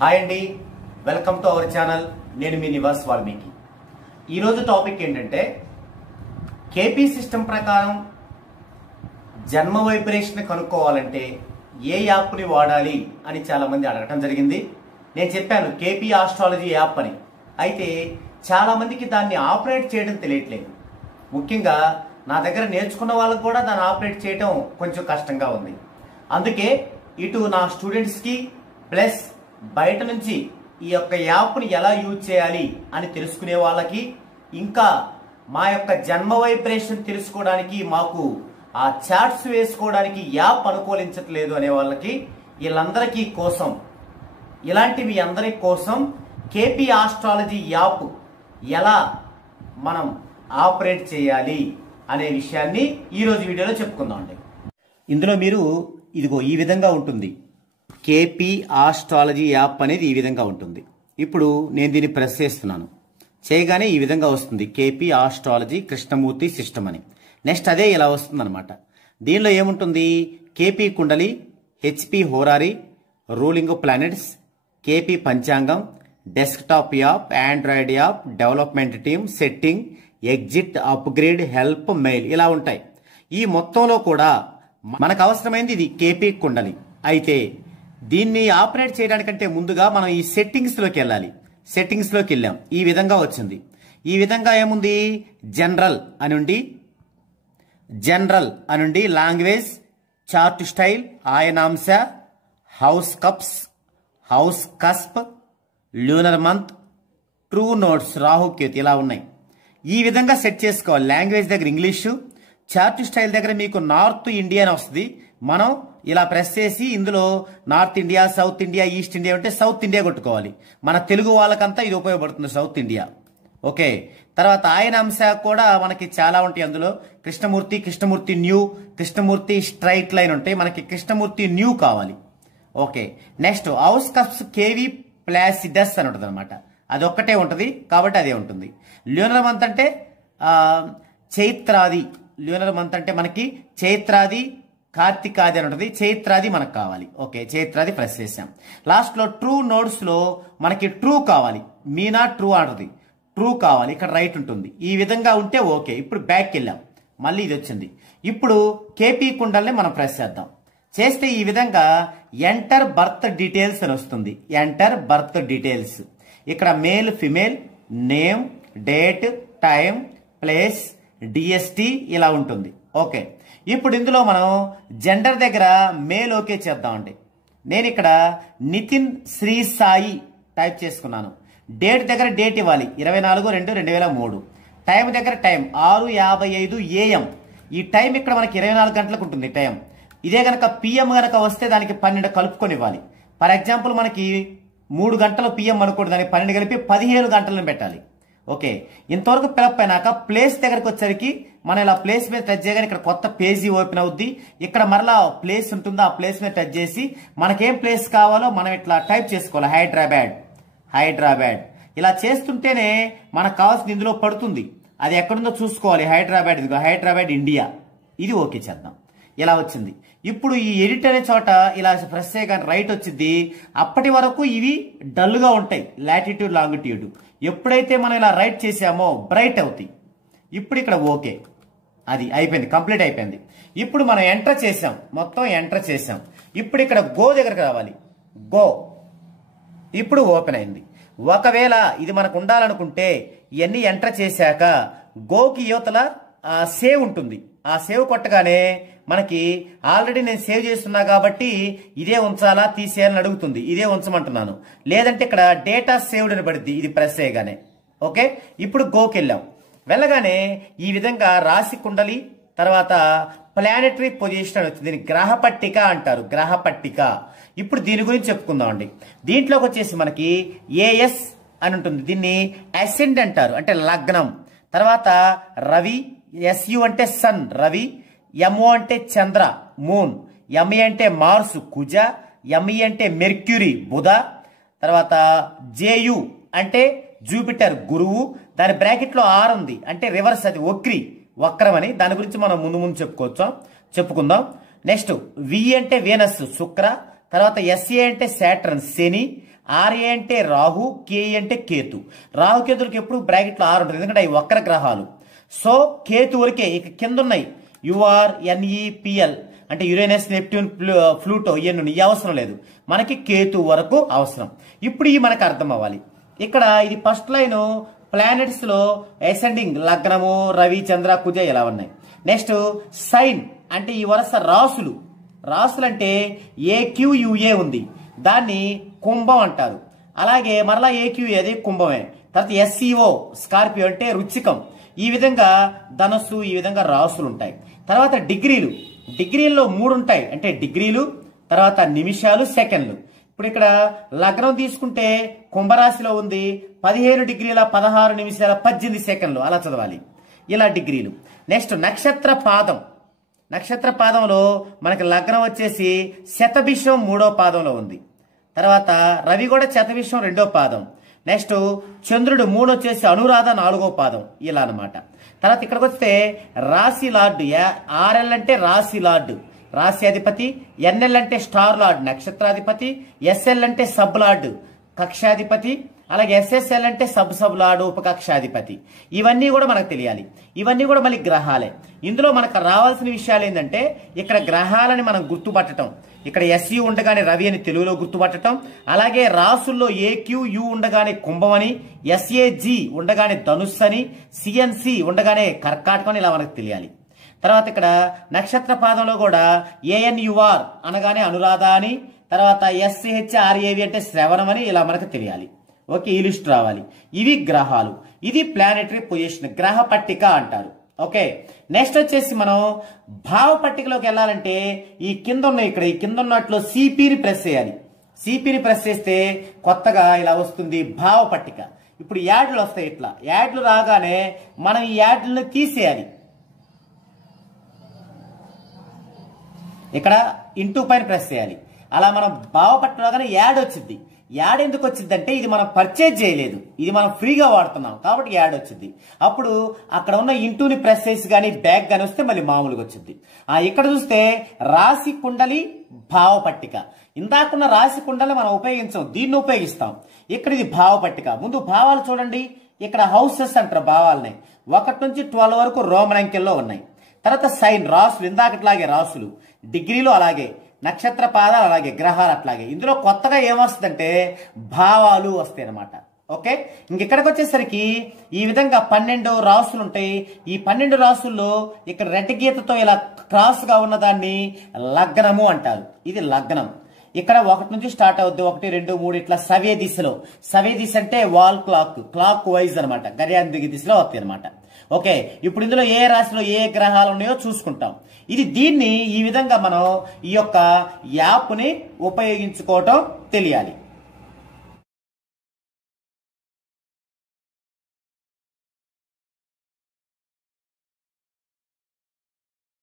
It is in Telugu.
హాయ్ అండి, వెల్కమ్ టు అవర్ ఛానల్. నేను మీ నివాస్ వాల్మీకి. ఈరోజు టాపిక్ ఏంటంటే కేపీ సిస్టమ్ ప్రకారం జన్మ వైబ్రేషన్ కనుక్కోవాలంటే ఏ యాప్ని వాడాలి అని చాలా మంది అడగటం జరిగింది. నేను చెప్పాను కేపీ ఆస్ట్రాలజీ యాప్ అని. అయితే చాలా మందికి దాన్ని ఆపరేట్ చేయడం తెలియట్లేదు. ముఖ్యంగా నా దగ్గర నేర్చుకున్న వాళ్ళకు కూడా దాన్ని ఆపరేట్ చేయడం కొంచెం కష్టంగా ఉంది. అందుకే ఇటు నా స్టూడెంట్స్కి ప్లస్ బయట నుంచి ఈ యొక్క యాప్ని ఎలా యూజ్ చేయాలి అని తెలుసుకునే వాళ్ళకి, ఇంకా మా యొక్క జన్మ వైబ్రేషన్ తెలుసుకోవడానికి మాకు ఆ చాట్స్ వేసుకోవడానికి యాప్ అనుకూలించట్లేదు అనే వాళ్ళకి, వీళ్ళందరికీ కోసం, ఇలాంటి మీ అందరి కోసం కేపీ ఆస్ట్రాలజీ యాప్ ఎలా మనం ఆపరేట్ చేయాలి అనే విషయాన్ని ఈరోజు వీడియోలో చెప్పుకుందాం అండి. ఇందులో మీరు ఇదిగో ఈ విధంగా ఉంటుంది. కేపీ ఆస్ట్రాలజీ యాప్ అనేది ఈ విధంగా ఉంటుంది. ఇప్పుడు నేను దీన్ని ప్రెస్ చేస్తున్నాను. చేయగానే ఈ విధంగా వస్తుంది కేపీ ఆస్ట్రాలజీ కృష్ణమూర్తి సిస్టమ్ అని. నెక్స్ట్ అదే ఇలా వస్తుంది అనమాట. దీనిలో ఏముంటుంది? KP kundali, HP horary, ruling planets, KP panchangam, desktop app, Android app, development team, setting, exit, upgrade, help, mail ఇలా ఉంటాయి. ఈ మొత్తంలో కూడా మనకు అవసరమైంది ఇది కేపీ కుండలి. అయితే దీన్ని ఆపరేట్ చేయడానికంటే ముందుగా మనం ఈ సెట్టింగ్స్లోకి వెళ్ళాలి. సెట్టింగ్స్లోకి వెళ్ళాం. ఈ విధంగా వచ్చింది. ఈ విధంగా ఏముంది? General అనుండి language, chart style, ఆయనాంశ, house cups, house cusp, lunar month, true notes, Rahu Ketu ఇలా ఉన్నాయి. ఈ విధంగా సెట్ చేసుకోవాలి. లాంగ్వేజ్ దగ్గర ఇంగ్లీషు, చార్ట్ స్టైల్ దగ్గర మీకు నార్త్ ఇండియా అని వస్తుంది. మనం ఇలా ప్రెస్ చేసి ఇందులో north India, south India, east India ఉంటే సౌత్ ఇండియా కొట్టుకోవాలి. మన తెలుగు వాళ్ళకంతా ఇది ఉపయోగపడుతుంది, సౌత్ ఇండియా. ఓకే. తర్వాత ఆయన అంశ కూడా మనకి చాలా ఉంటాయి. అందులో Krishnamurti new, Krishnamurti straight line ఉంటాయి. మనకి కృష్ణమూర్తి న్యూ కావాలి. Okay. Next house cusps KV Placidus అని ఉంటుంది అనమాట. అది ఒక్కటే ఉంటుంది కాబట్టి అదే ఉంటుంది. ల్యూనర్ మంత్ అంటే చైత్రాది. ల్యూనర్ మంత్ అంటే మనకి చైత్రాది, కార్తికాది అని ఉంటుంది. చైత్రాది మనకు కావాలి. ఓకే, చైత్రాది ప్రెస్ చేసాం. లాస్ట్లో ట్రూ నోట్స్ లో మనకి ట్రూ కావాలి. మీనా ట్రూ అంటుంది. ట్రూ కావాలి. ఇక్కడ రైట్ ఉంటుంది. ఈ విధంగా ఉంటే ఓకే. ఇప్పుడు బ్యాక్ వెళ్ళాం. మళ్ళీ ఇది వచ్చింది. ఇప్పుడు కేపీ కుండల్ని మనం ప్రెస్ చేద్దాం. చేస్తే ఈ విధంగా ఎంటర్ బర్త్ డీటెయిల్స్ అని వస్తుంది. Enter birth details. ఇక్కడ male, female, name, date, time, place, DST ఇలా ఉంటుంది. ఓకే. ఇప్పుడు ఇందులో మనం జెండర్ దగ్గర మేల్ ఓకే చేద్దామండి. నేను ఇక్కడ నితిన్ శ్రీ సాయి టైప్ చేసుకున్నాను. డేట్ దగ్గర డేట్ ఇవ్వాలి 24/2/2003. టైం దగ్గర టైం 6:55 AM. ఈ టైం ఇక్కడ మనకి 24 గంటలకు ఉంటుంది టైం. ఇదే గనక పిఎం గనక వస్తే దానికి 12 కలుపుకొని ఇవ్వాలి. ఫర్ ఎగ్జాంపుల్ మనకి 3 గంటలు పిఎం అనుకోండి, దానికి 12 కలిపి 15 గంటలను పెట్టాలి. ఓకే. ఇంతవరకు ఫిలప్ అయినాక ప్లేస్ దగ్గరకు వచ్చరికి మనం ఇలా ప్లేస్ మీద టచ్ చేయగానే ఇక్కడ కొత్త పేజీ ఓపెన్ అవుద్ది. ఇక్కడ మరలా ప్లేస్ ఉంటుంది. ఆ ప్లేస్ మీద టచ్ చేసి మనకేం ప్లేస్ కావాలో మనం ఇట్లా టైప్ చేసుకోవాలి. హైదరాబాద్ ఇలా చేస్తుంటేనే మనకు కావాల్సింది ఇందులో పడుతుంది. అది ఎక్కడుందో చూసుకోవాలి. హైదరాబాద్ ఇండియా. ఇది ఓకే చేద్దాం. ఇలా వచ్చింది. ఇప్పుడు ఈ ఎడిట్ అనే చోట ఇలా ప్రెస్ చేయగానే రైట్ వచ్చింది. అప్పటి వరకు ఇవి డల్గా ఉంటాయి, లాటిట్యూడ్, లాంగిట్యూడ్. ఎప్పుడైతే మనం ఇలా రైట్ చేసామో బ్రైట్ అవుతాయి. ఇప్పుడు ఇక్కడ ఓకే, అది అయిపోయింది, కంప్లీట్ అయిపోయింది. ఇప్పుడు మనం ఎంటర్ చేసాం, మొత్తం ఎంటర్ చేసాం. ఇప్పుడు ఇక్కడ గో దగ్గరకు రావాలి. గో. ఇప్పుడు ఓపెన్ అయింది. ఒకవేళ ఇది మనకు ఉండాలనుకుంటే ఇవన్నీ ఎంటర్ చేశాక గోకి యువతల సేవ్ ఉంటుంది. ఆ సేవ్ కొట్టగానే మనకి ఆల్రెడీ నేను సేవ్ చేస్తున్నా కాబట్టి ఇదే ఉంచాలా తీసేయాలని అడుగుతుంది. ఇదే ఉంచమంటున్నాను. లేదంటే ఇక్కడ డేటా సేవ్డ్ అని పడుద్ది ఇది ప్రెస్ చేయగానే. ఓకే. ఇప్పుడు గోకి వెళ్ళాం. వెళ్ళగానే ఈ విధంగా రాశి కుండలి, తర్వాత ప్లానెటరీ పొజిషన్ అని వచ్చింది. దీన్ని గ్రహ పట్టిక అంటారు. గ్రహ పట్టిక. ఇప్పుడు దీని గురించి చెప్పుకుందాం అండి. దీంట్లోకి వచ్చేసి మనకి ఏఎస్ అని ఉంటుంది. దీన్ని అసెండ్ అంటారు, అంటే లగ్నం. తర్వాత రవి, ఎస్యు అంటే సన్ రవి, ఎంఓ అంటే చంద్ర మూన్, ఎంఈ అంటే మార్స్ కుజ, ఎంఈ అంటే మెర్క్యూరీ బుధ, తర్వాత జేయు అంటే జూపిటర్ గురువు. దాని బ్రాకెట్లో ఆర్ ఉంది, అంటే రివర్స్, అది వక్రం అని. దాని గురించి మనం ముందు చెప్పుకుందాం. నెక్స్ట్ వి అంటే వీనస్ శుక్ర, తర్వాత ఎస్ఏ అంటే సాటర్న్ శని, ఆర్ఏ అంటే రాహు, కే అంటే కేతు. రాహుకేతులకు ఎప్పుడు బ్రాకెట్లో ఆర్ ఉంటుంది, ఎందుకంటే అవి వక్ర గ్రహాలు. సో కేతు వరకే. ఇక కింద ఉన్నాయి యుఆర్, ఎన్ఈపిఎల్ అంటే యురేనస్, నెప్ట్యూన్, ప్లూటో ఇవన్నీ ఈ అవసరం లేదు, మనకి కేతు వరకు అవసరం. ఇప్పుడు ఈ మనకు అర్థం అవ్వాలి. ఇక్కడ ఇది ఫస్ట్ లైన్ ప్లానెట్స్ లో అసెండింగ్ లగ్నము, రవి, చంద్ర, కుజ ఇలా ఉన్నాయి. నెక్స్ట్ సైన్ అంటే ఈ వరుస రాసులు. రాసులు అంటే ఏక్యూయుఏ ఉంది, దాన్ని కుంభం అంటారు. అలాగే మరలా ఏక్యూఏ అది కుంభమే. తర్వాత ఎస్సీఓ స్కార్పియో అంటే రుచికం. ఈ విధంగా ధనస్సు, ఈ విధంగా రాసులు ఉంటాయి. తర్వాత డిగ్రీలు. డిగ్రీల్లో 3 ఉంటాయి, అంటే డిగ్రీలు, తర్వాత నిమిషాలు, సెకండ్లు. ఇప్పుడు ఇక్కడ లగ్నం తీసుకుంటే కుంభరాశిలో ఉంది, 15 డిగ్రీల 16 నిమిషాల 18 సెకండ్లు అలా చదవాలి. ఇలా డిగ్రీలు. నెక్స్ట్ నక్షత్ర పాదం. నక్షత్ర పాదంలో మనకి లగ్నం వచ్చేసి శతభిషం 3వ పాదంలో ఉంది. తర్వాత రవి కూడా శతభిషం 2వ పాదం. నెక్స్ట్ చంద్రుడు 3 వచ్చేసి అనురాధ 4వ పాదం. ఇలా అనమాట. తర్వాత ఇక్కడికి వస్తే రాశి లార్డ్. ఆర్ఎల్ అంటే రాశి లార్డ్, రాశి అధిపతి. ఎన్ఎల్ అంటే స్టార్ లార్డ్, నక్షత్రాధిపతి. ఎస్ఎల్ అంటే సబ్ లార్డ్, కక్షాధిపతి. అలాగే ఎస్ఎస్ఎల్ అంటే సబ్ లార్డ్, ఉపకక్షాధిపతి. ఇవన్నీ కూడా మనకు తెలియాలి. ఇవన్నీ కూడా మళ్ళీ గ్రహాలే. ఇందులో మనకు రావాల్సిన విషయాలు ఏంటంటే ఇక్కడ గ్రహాలని మనం గుర్తుపట్టడం. ఇక్కడ ఎస్యు ఉండగానే రవి అని తెలుగులో గుర్తుపట్టడం. అలాగే రాసుల్లో ఏక్యూయు ఉండగానే కుంభం అని, ఎస్ఏజి ఉండగానే ధనుస్సు అని, సిఎన్సి ఉండగానే కర్కాటకం అని ఇలా మనకు తెలియాలి. తర్వాత ఇక్కడ నక్షత్ర పాదంలో కూడా ఏఎన్యుఆర్ అనగానే అనురాధ అని, తర్వాత ఎస్హెచ్ఆర్ఏవి అంటే శ్రవణం అని ఇలా మనకు తెలియాలి. ఓకే, ఈ లిస్ట్ రావాలి. ఇవి గ్రహాలు. ఇది ప్లానెటరీ పొజిషన్, గ్రహ పట్టిక అంటారు. ఓకే, నెక్స్ట్ వచ్చేసి మనం భావ పట్టికలోకి వెళ్ళాలంటే ఈ కింద ఉన్న ఇక్కడ ఈ కింద ఉన్నట్లు సిపిని ప్రెస్ చేయాలి. సిపిని ప్రెస్ చేస్తే కొత్తగా ఇలా వస్తుంది భావ పట్టిక. ఇప్పుడు యాడ్లు వస్తాయి. ఇట్లా యాడ్లు రాగానే మనం ఈ యాడ్లను తీసేయాలి. ఇక్కడ ఇంటూ పైన ప్రెస్ చేయాలి. అలా మనం భావ పట్టిక రాగానే యాడ్ వచ్చింది. యాడ్ ఎందుకు వచ్చిందంటే ఇది మనం పర్చేజ్ చేయలేదు, ఇది మనం ఫ్రీగా వాడుతున్నాం కాబట్టి యాడ్ వచ్చింది. అప్పుడు అక్కడ ఉన్న ఇంటూని ప్రెస్ చేసి కానీ బ్యాక్ కానీ వస్తే మళ్ళీ మామూలుగా వచ్చింది. ఇక్కడ చూస్తే రాశి కుండలి భావ పట్టిక. ఇందాకున్న రాశి కుండలి మనం ఉపయోగించాం, దీన్ని ఉపయోగిస్తాం. ఇక్కడ ఇది భావ పట్టిక. ముందు భావాలు చూడండి. ఇక్కడ హౌసెస్ అంటారు భావాలని. 1 నుంచి 12 వరకు రోమన్ అంకెల్లో ఉన్నాయి. తర్వాత సైన్ రాసులు, ఇందాకట్లాగే రాసులు. డిగ్రీలు అలాగే, నక్షత్ర పాదాలు అలాగే, గ్రహాలు అట్లాగే. ఇందులో కొత్తగా ఏమొస్తుందంటే భావాలు వస్తాయి అన్నమాట. ఓకే, ఇంకెక్కడికి వచ్చేసరికి ఈ విధంగా 12 రాసులు ఉంటాయి. ఈ 12 రాసుల్లో ఇక్కడ రెడ్ గీతతో ఇలా క్రాస్ గా ఉన్న దాన్ని లగ్నము అంటారు. ఇది లగ్నం. ఇక్కడ 1 నుంచి స్టార్ట్ అవుద్ది, 1, 2, 3 ఇట్లా సవ్య దిశలో. సవ్య దిశ అంటే వాల్ క్లాక్ వైజ్ అనమాట, గడియార దిశలో వస్తాయి అనమాట. ఓకే, ఇప్పుడు ఇందులో ఏ రాశిలో ఏ గ్రహాలు ఉన్నాయో చూసుకుంటాం. దీన్ని ఈ విధంగా మనం ఈ యొక్క యాప్ని ఉపయోగించుకోవటం తెలియాలి.